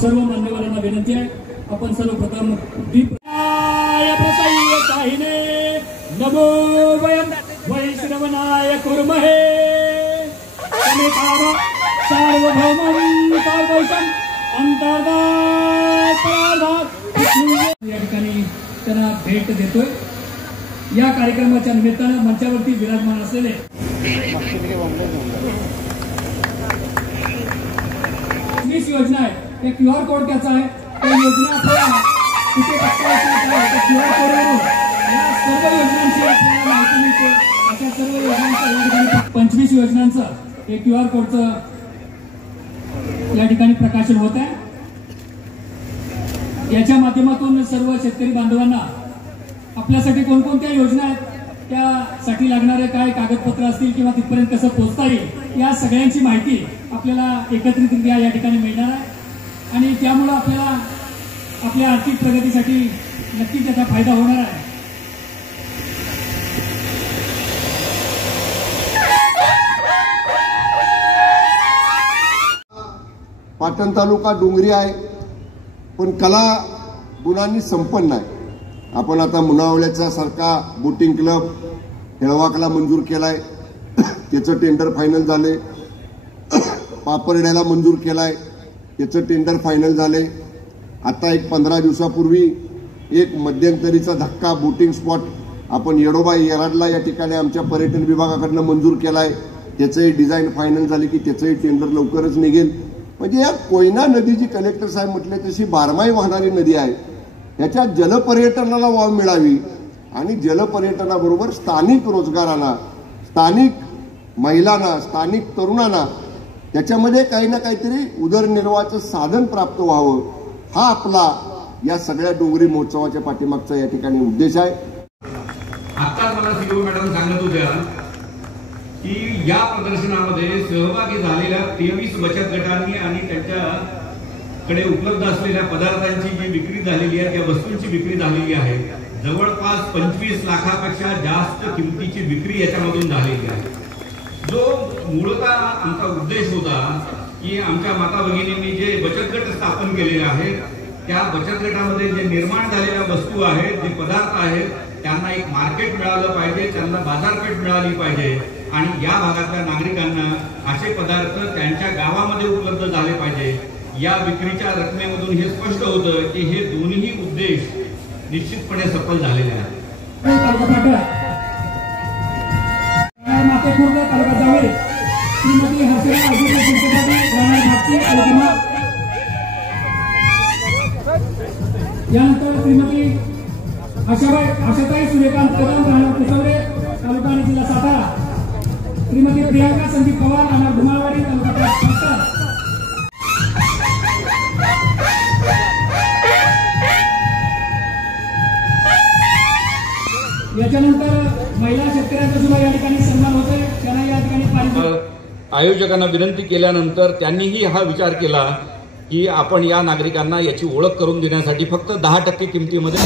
सर्व मान्यवरांना विनंती आहे, आपण सर्वप्रथम नमो वयं वैष्णवनाय कुर्महे सार्वभौमं सार्वभौमं या ठिकाणी त्यांना भेट देतोय। या कार्यक्रमाच्या निमित्तानं मंचावरती विराजमान असलेले योजना आहे, एक QR कोड त्याचा आहे, त्या योजना आपल्याला कुठे टाकायचं QR कोडवरून या सर्व योजनांची आपल्याला माहिती मिळते। अशा सर्व योजनांचं 25 योजनांचं हे QR कोडचं या ठिकाणी प्रकाशन होत आहे। याच्या माध्यमातून सर्व शेतकरी बांधवांना आपल्यासाठी कोणकोणत्या योजना आहेत, त्यासाठी लागणारे काय कागदपत्र असतील किंवा तिथपर्यंत कसं पोहोचता येईल या सगळ्यांची माहिती आपल्याला एकत्रितरित्या या ठिकाणी मिळणार आहे आणि त्यामुळे आपल्याला आपल्या आर्थिक प्रगतीसाठी नक्कीच त्याचा फायदा होणार आहे। पाटण तालुका डोंगरी आहे, पण कला गुणांनी संपन्न आहे। आपण आता मुनावळ्याचा सारखा बोटिंग क्लब हेळवाकला मंजूर केलाय, त्याचं टेंडर फायनल झाले। पापरड्याला मंजूर केलाय, त्याचं टेंडर फायनल झाले। आता एक 15 दिवसापूर्वी एक मध्यंतरीचा धक्का बोटिंग स्पॉट आपण येडोबा येराडला या ठिकाणी आमच्या पर्यटन विभागाकडून मंजूर केलाय, त्याचंही डिझाईन फायनल झाले की त्याचंही टेंडर लवकरच निघेल। म्हणजे या कोयना नदी जी कलेक्टर साहेब म्हटले तशी 12माही वाहणारी नदी आहे, याच्या जलपर्यटनाला वाव मिळावी आणि जलपर्यटनाबरोबर स्थानिक रोजगारांना, स्थानिक महिलांना, स्थानिक तरुणांना त्याच्यामध्ये काही ना काहीतरी उदरनिर्वाहाचं साधन प्राप्त व्हावं, हा आपला या सगळ्या डोंगरी महोत्सवाच्या पाठीमागचा या ठिकाणी उद्देश आहे। आता मला सीओ मॅडम सांगत होत्या की या प्रदर्शनामध्ये सहभागी झालेल्या 23 बचत गटांनी आणि त्यांच्याकडे उपलब्ध असलेल्या पदार्थांची जी विक्री झालेली आहे, त्या वस्तूंची विक्री झालेली आहे। जवळपास 25 लाखापेक्षा जास्त किमतीची विक्री याच्यामधून झालेली आहे। जो मूळतः आमचा उद्देश होता की आमच्या माता भगिनींनी जे बचत गट स्थापन केलेले आहेत, त्या बचत गटामध्ये जे निर्माण झालेल्या वस्तू आहेत, जे पदार्थ आहेत, त्यांना एक मार्केट मिळालं पाहिजे, त्यांना बाजारपेठ मिळाली पाहिजे आणि या भागातल्या नागरिकांना असे पदार्थ त्यांच्या गावामध्ये उपलब्ध झाले पाहिजे। या विक्रीच्या रकमेमधून हे स्पष्ट होतं की हे दोन्ही उद्देश निश्चितपणे सफल झालेले आहेत। यानंतर श्रीमती आशाताई सूर्यकांत कदम राहणार कुसवरे तालुका आणि जिल्हा सातारा, श्रीमती प्रियांका संदीप पवार राहणार धुमाळवाडी तालुका सातारा। याच्यानंतर महिला शेतकऱ्यांचा सुद्धा या ठिकाणी सन्मान होतोय, त्यांना या ठिकाणी आयोजकांना विनंती केल्यानंतर त्यांनीही हा विचार केला की आपण या नागरिकांना याची ओळख करून देण्यासाठी फक्त 10% किमतीमध्ये